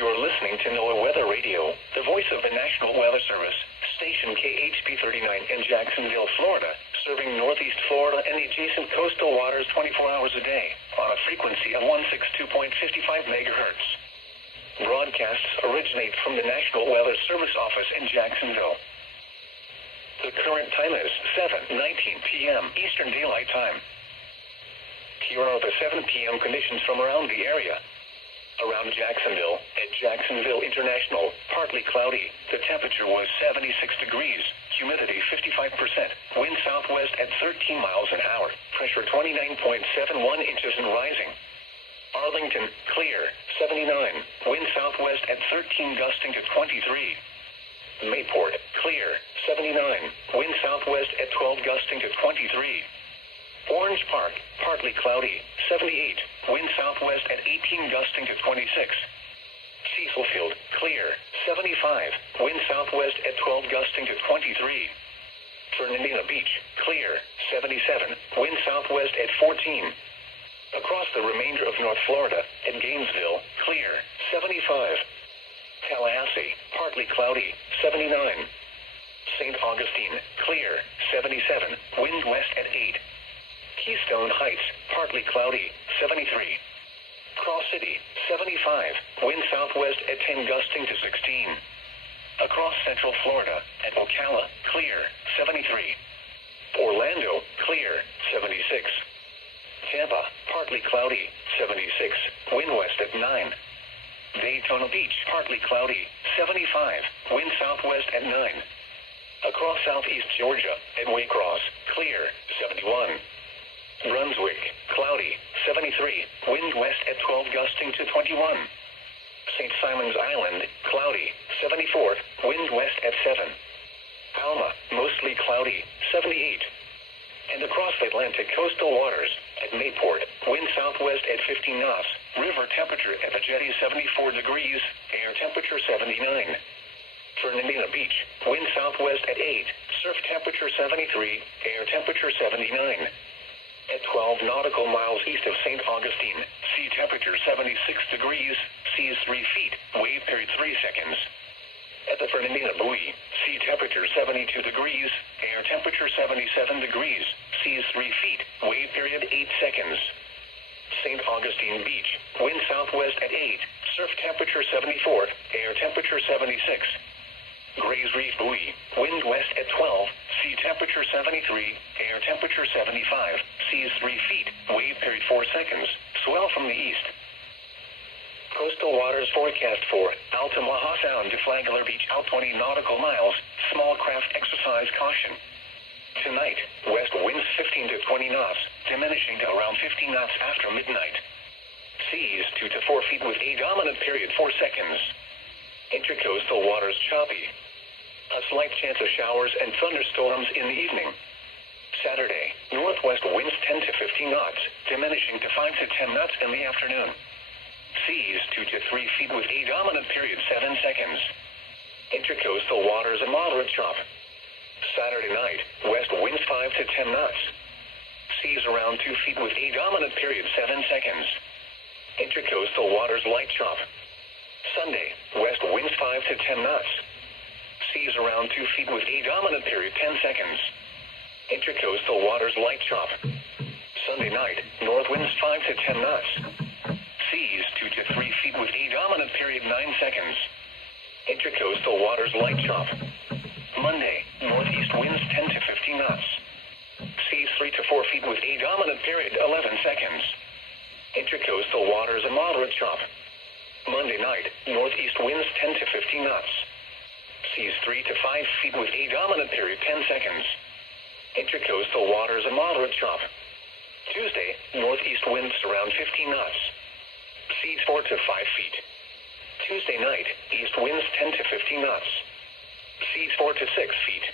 You're listening to NOAA Weather Radio, the voice of the National Weather Service, station KHB39 in Jacksonville, Florida, serving northeast Florida and the adjacent coastal waters 24 hours a day on a frequency of 162.55 megahertz. Broadcasts originate from the National Weather Service office in Jacksonville. The current time is 7:19 p.m. Eastern Daylight Time. Here are the 7 p.m. conditions from around the area. Around Jacksonville, at Jacksonville International, partly cloudy. The temperature was 76 degrees, humidity 55%, wind southwest at 13 miles an hour, pressure 29.71 inches and rising. Arlington, clear, 79, wind southwest at 13 gusting to 23. Mayport, clear, 79, wind southwest at 12 gusting to 23. Orange Park, partly cloudy, 78, wind southwest at 18 gusting to 26. Cecil Field, clear, 75, wind southwest at 12 gusting to 23. Fernandina Beach, clear, 77, wind southwest at 14. Across the remainder of North Florida, at Gainesville, clear, 75. Tallahassee, partly cloudy, 79. St. Augustine, clear, 77, wind west at 8. Keystone Heights, partly cloudy, 73. Cross City, 75, wind southwest at 10 gusting to 16. Across Central Florida, at Ocala, clear, 73. Orlando, clear, 76. Tampa, partly cloudy, 76, wind west at 9. Daytona Beach, partly cloudy, 75, wind southwest at 9. Across southeast Georgia, at Waycross, clear, 71. Brunswick, cloudy, 73, wind west at 12 gusting to 21. St. Simon's Island, cloudy, 74, wind west at 7. Alma, mostly cloudy, 78. And across the Atlantic coastal waters, at Mayport, wind southwest at 15 knots, river temperature at the jetty 74 degrees, air temperature 79. Fernandina Beach, wind southwest at 8, surf temperature 73, air temperature 79. At 12 nautical miles east of St. Augustine, sea temperature 76 degrees, seas 3 feet, wave period 3 seconds. At the Fernandina Buoy, sea temperature 72 degrees, air temperature 77 degrees, seas 3 feet, wave period 8 seconds. St. Augustine Beach, wind southwest at 8, surf temperature 74, air temperature 76. Grays Reef Buoy, wind west at 12, sea temperature 73, air temperature 75, seas 3 feet, wave period 4 seconds, swell from the east. Coastal waters forecast for Altamaha Sound to Flagler Beach out 20 nautical miles, small craft exercise caution. Tonight, west winds 15 to 20 knots, diminishing to around 15 knots after midnight. Seas 2 to 4 feet with a dominant period 4 seconds. Intercoastal waters choppy. A slight chance of showers and thunderstorms in the evening. Saturday, northwest winds 10 to 15 knots, diminishing to 5 to 10 knots in the afternoon. Seas 2 to 3 feet with a dominant period 7 seconds. Intercoastal waters a moderate chop. Saturday night, west winds 5 to 10 knots. Seas around 2 feet with a dominant period 7 seconds. Intercoastal waters light chop. Sunday, west winds 5 to 10 knots. Seas around 2 feet with a dominant period 10 seconds. Intercoastal waters light chop. Sunday night, north winds 5 to 10 knots. Seas 2 to 3 feet with a dominant period 9 seconds. Intercoastal waters light chop. Monday, northeast winds 10 to 15 knots. Seas 3 to 4 feet with a dominant period 11 seconds. Intercoastal waters a moderate chop. Monday night, northeast winds 10 to 15 knots. Seas 3 to 5 feet with a dominant period 10 seconds. Intercoastal waters a moderate chop. Tuesday, northeast winds around 15 knots. Seas 4 to 5 feet. Tuesday night, east winds 10 to 15 knots. Seas 4 to 6 feet.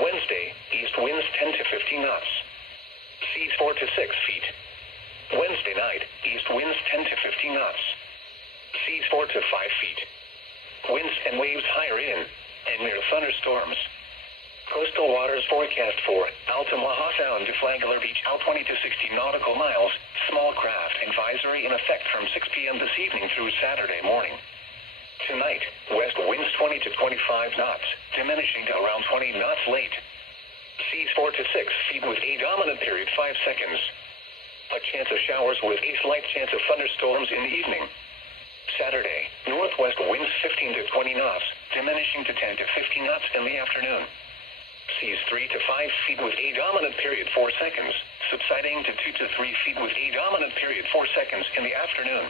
Wednesday, east winds 10 to 15 knots. Seas 4 to 6 feet. Wednesday night, east winds 10 to 15 knots. Seas 4 to 5 feet. Winds and waves higher in and near thunderstorms. Coastal waters forecast for Altamaha Sound to Flagler Beach out 20 to 60 nautical miles. Small craft advisory in effect from 6 p.m. this evening through Saturday morning. Tonight, west winds 20 to 25 knots, diminishing to around 20 knots late. Seas 4 to 6 feet with a dominant period 5 seconds. A chance of showers with a slight chance of thunderstorms in the evening. Saturday, northwest winds 15 to 20 knots, diminishing to 10 to 15 knots in the afternoon. Seas 3 to 5 feet with a dominant period 4 seconds, subsiding to 2 to 3 feet with a dominant period 4 seconds in the afternoon.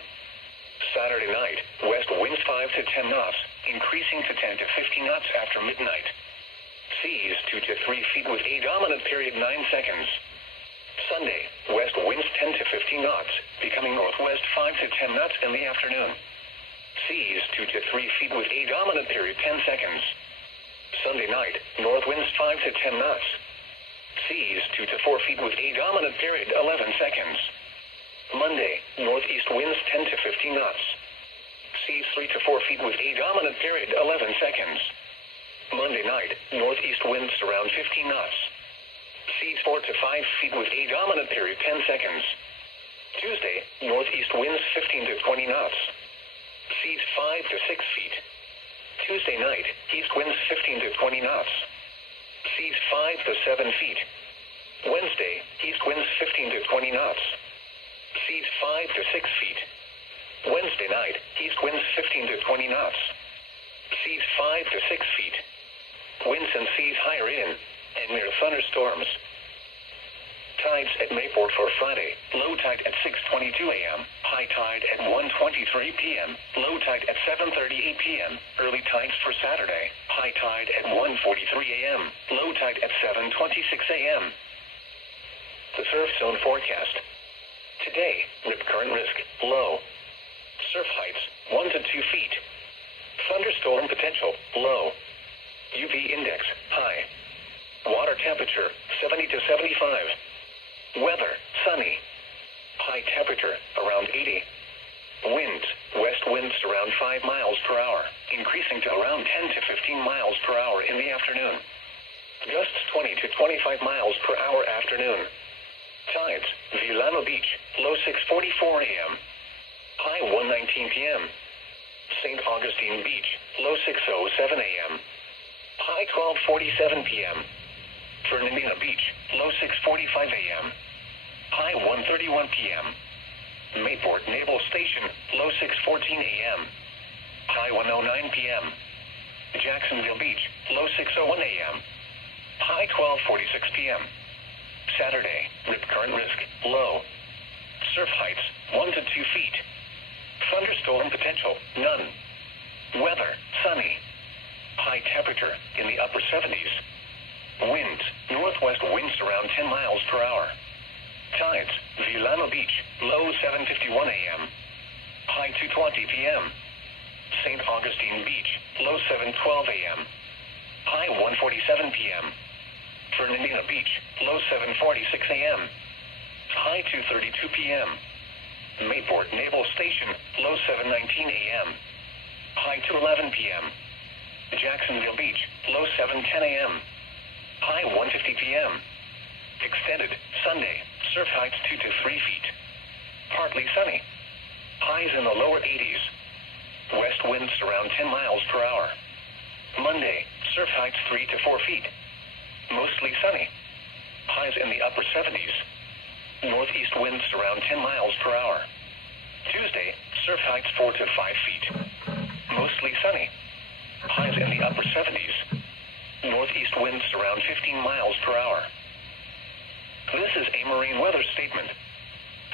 Saturday night, west winds 5 to 10 knots, increasing to 10 to 15 knots after midnight. Seas 2 to 3 feet with a dominant period 9 seconds. Sunday, west winds 10 to 15 knots, becoming northwest 5 to 10 knots in the afternoon. Seas 2 to 3 feet with a dominant period 10 seconds. Sunday night, north winds 5 to 10 knots. Seas 2 to 4 feet with a dominant period 11 seconds. Monday, northeast winds 10 to 15 knots. Seas 3 to 4 feet with a dominant period 11 seconds. Monday night, northeast winds around 15 knots. Seas 4 to 5 feet with a dominant period 10 seconds. Tuesday, northeast winds 15 to 20 knots. Seas 5 to 6 feet. Tuesday night, east winds 15 to 20 knots. Seas 5 to 7 feet. Wednesday, east winds 15 to 20 knots. Seas 5 to 6 feet. Wednesday night, east winds 15 to 20 knots. Seas 5 to 6 feet. Winds and seas higher in and near thunderstorms. Tides at Mayport for Friday. Low tide at 6:22 a.m. High tide at 1:23 p.m. Low tide at 7:38 p.m. Early tides for Saturday. High tide at 1:43 a.m. Low tide at 7:26 a.m. The surf zone forecast. Today, rip current risk low. Surf heights 1 to 2 feet. Thunderstorm potential low. UV index high. Water temperature 70 to 75. Weather sunny. High temperature around 80. Winds west winds around 5 miles per hour, increasing to around 10 to 15 miles per hour in the afternoon. Gusts 20 to 25 miles per hour afternoon. Tides Villano Beach low 6:44 a.m. High 1:19 p.m. St. Augustine Beach low 6:07 a.m. High 12:47 p.m. Fernandina Beach low 6:45 a.m. High 1:31 p.m. Mayport Naval Station low 6:14 a.m. High 1:09 p.m. Jacksonville Beach low 6:01 a.m. High 12:46 p.m. Saturday, rip current risk low. Surf heights 1 to 2 feet. Thunderstorm potential none. Weather sunny. High temperature in the upper 70s. Winds northwest winds around 10 miles per hour. Tides Villano Beach low 7:51 a.m. High 2:20 p.m. St. Augustine Beach low 7:12 a.m. High 1:47 p.m. Fernandina Beach low 7:46 a.m. High 2:32 p.m. Mayport Naval Station low 7:19 a.m. High 2:11 p.m. Jacksonville Beach low 7:10 a.m. High 1:50 p.m. Extended Sunday, surf heights 2 to 3 feet. Partly sunny. Highs in the lower 80s. West winds around 10 miles per hour. Monday, surf heights 3 to 4 feet. Mostly sunny. Highs in the upper 70s. Northeast winds around 10 miles per hour. Tuesday, surf heights 4 to 5 feet. Mostly sunny. Highs in the upper 70s. Northeast winds around 15 miles per hour. This is a marine weather statement.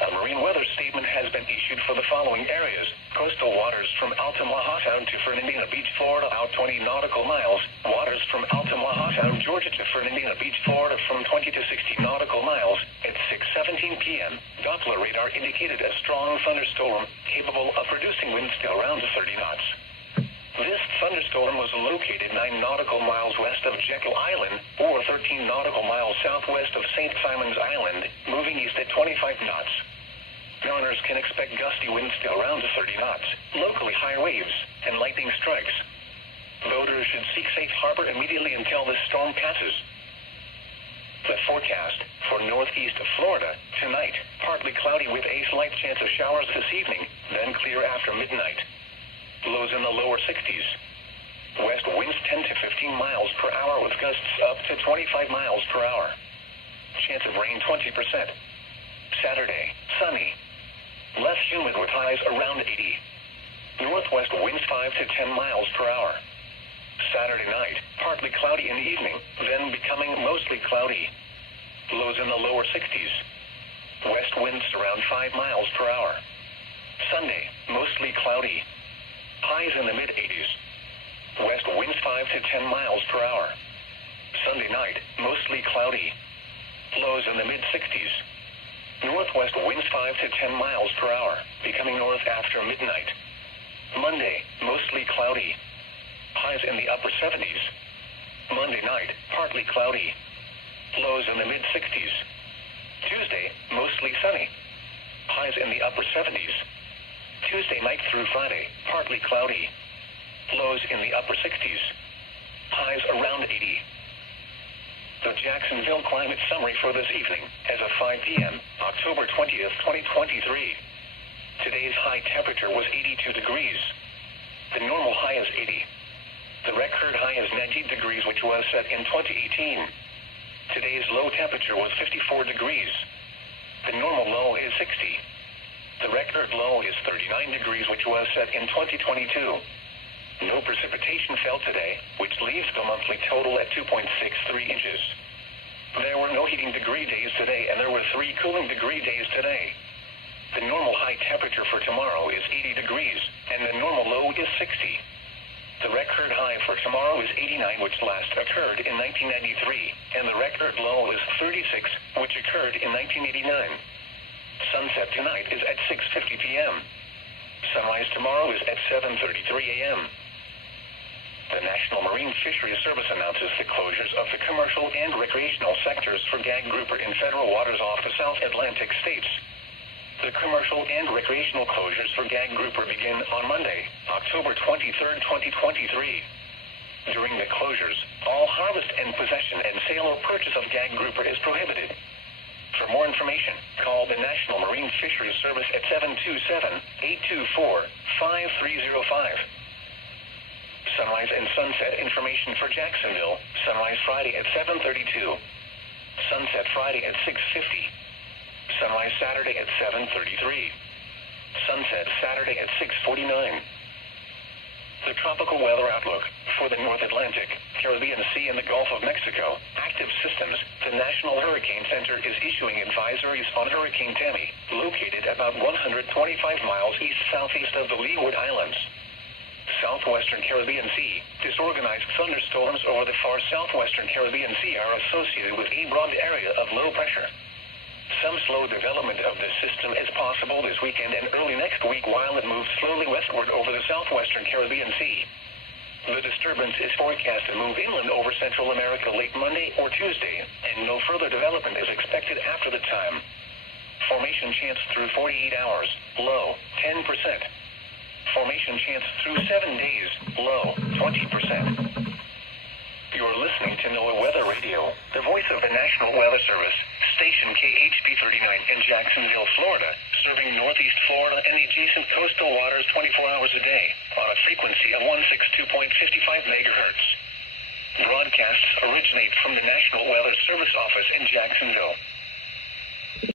A marine weather statement has been issued for the following areas. Coastal waters from Altamaha Sound to Fernandina Beach, Florida, out 20 nautical miles. Waters from Altamaha Sound, Georgia to Fernandina Beach, Florida, from 20 to 60 nautical miles. At 6:17 p.m., Doppler radar indicated a strong thunderstorm capable of producing winds to around 30 knots. This thunderstorm was located 9 nautical miles west of Jekyll Island, or 13 nautical miles southwest of St. Simon's Island, moving east at 25 knots. Mariners can expect gusty winds to around 30 knots, locally high waves, and lightning strikes. Boaters should seek safe harbor immediately until this storm passes. The forecast for northeast Florida tonight, partly cloudy with a slight chance of showers this evening, then clear after midnight. Lows lows in the lower 60s. West winds 10 to 15 miles per hour with gusts up to 25 miles per hour. Chance of rain 20%. Saturday, sunny. Less humid with highs around 80. Northwest winds 5 to 10 miles per hour. Saturday night, partly cloudy in the evening, then becoming mostly cloudy. Lows in the lower 60s. West winds around 5 miles per hour. Sunday, mostly cloudy. Highs in the mid-80s. West winds 5 to 10 miles per hour. Sunday night, mostly cloudy. Lows in the mid-60s. Northwest winds 5 to 10 miles per hour, becoming north after midnight. Monday, mostly cloudy. Highs in the upper 70s. Monday night, partly cloudy. Lows in the mid-60s. Tuesday, mostly sunny. Highs in the upper 70s. Tuesday night through Friday, partly cloudy. Lows in the upper 60s. Highs around 80. The Jacksonville climate summary for this evening, as of 5 p.m., October 20th, 2023. Today's high temperature was 82 degrees. The normal high is 80. The record high is 90 degrees, which was set in 2018. Today's low temperature was 54 degrees. The normal low is 60. The record low is 39 degrees, which was set in 2022. No precipitation fell today, which leaves the monthly total at 2.63 inches. There were no heating degree days today, and there were 3 cooling degree days today. The normal high temperature for tomorrow is 80 degrees, and the normal low is 60. The record high for tomorrow is 89, which last occurred in 1993, and the record low is 36, which occurred in 1989. Sunset tonight is at 6:50 p.m. Sunrise tomorrow is at 7:33 a.m. The National Marine Fisheries Service announces the closures of the commercial and recreational sectors for gag grouper in federal waters off the South Atlantic states. The commercial and recreational closures for gag grouper begin on Monday, October 23rd, 2023. During the closures, all harvest and possession and sale or purchase of gag grouper is prohibited. For more information, call the National Marine Fisheries Service at 727-824-5305. Sunrise and sunset information for Jacksonville. Sunrise Friday at 7:32. Sunset Friday at 6:50. Sunrise Saturday at 7:33. Sunset Saturday at 6:49. The tropical weather outlook for the North Atlantic, Caribbean Sea, and the Gulf of Mexico. Active systems. The National Hurricane Center is issuing advisories on Hurricane Tammy, located about 125 miles east-southeast of the Leeward Islands. Southwestern Caribbean Sea. Disorganized thunderstorms over the far southwestern Caribbean Sea are associated with a broad area of low pressure. Some slow development of this system is possible this weekend and early next week while it moves slowly westward over the southwestern Caribbean Sea. The disturbance is forecast to move inland over Central America late Monday or Tuesday, and no further development is expected after the time. Formation chance through 48 hours, low, 10%. Formation chance through 7 days, low, 20%. You're listening to NOAA Weather Radio, the voice of the National Weather Service, station KHB39 in Jacksonville, Florida, serving northeast Florida and the adjacent coastal waters 24 hours a day on a frequency of 162.55 megahertz. Broadcasts originate from the National Weather Service office in Jacksonville.